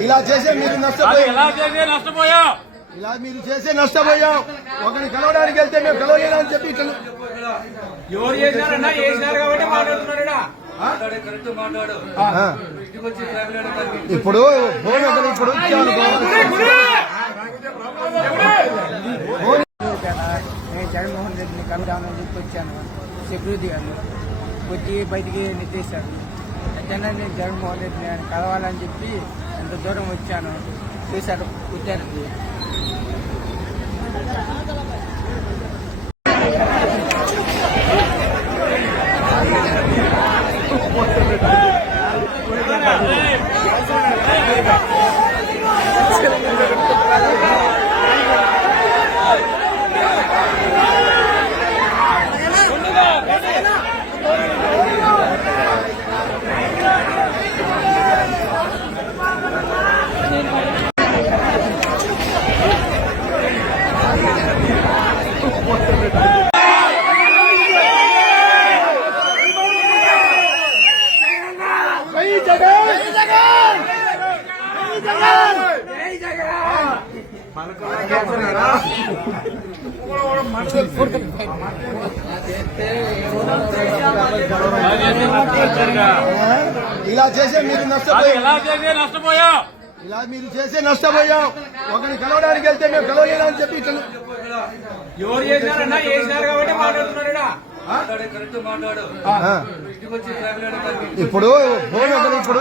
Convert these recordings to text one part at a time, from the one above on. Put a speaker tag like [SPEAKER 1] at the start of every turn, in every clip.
[SPEAKER 1] ఇలా చేసే మీరు నష్టపోయా ఇలా మీరు చేసే నష్టపోయాం ఒకరిని కలవడానికి వెళ్తే మేము కలవలేదని చెప్పి
[SPEAKER 2] ఎవరు చేశారన్నా చేశారు కాబట్టి
[SPEAKER 1] మాట్లాడుతున్నారా ఇప్పుడు ఫోన్ ఇప్పుడు
[SPEAKER 3] నేను జగన్మోహన్ రెడ్డిని కలుద్దామని చెప్పి వచ్చాను సెక్యూరిటీ గారు వచ్చి బయటికి నెట్టేశారు. అట్లనే నేను జగన్మోహన్ రెడ్డిని ఆయన కలవాలని చెప్పి ఎంత దూరం వచ్చాను. చూశారు వచ్చారు.
[SPEAKER 1] ఇలా చేసే మీరు నష్టపోయాం ఇలా మీరు చేసే నష్టపోయాం ఒకరిని కలవడానికి వెళ్తే మేము కలవలేదని చెప్పి ఇట్లా
[SPEAKER 2] ఎవరు చేశారన్నా? చేసినారు కాబట్టి మాట్లాడుతున్నాడు.
[SPEAKER 1] ఇప్పుడు ఫోన్ ఇప్పుడు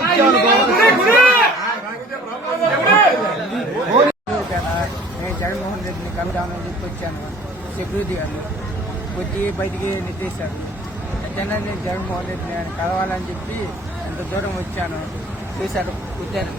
[SPEAKER 3] నేను జగన్మోహన్ రెడ్డిని కలుద్దామని చెప్పి వచ్చాను సెక్యూరిటీ గారు వచ్చి బయటికి నెట్టేశారు. అట్లనే నేను జగన్మోహన్ రెడ్డిని ఆయన కలవాలని చెప్పి ఎంత దూరం వచ్చాను. చూశారు వచ్చారు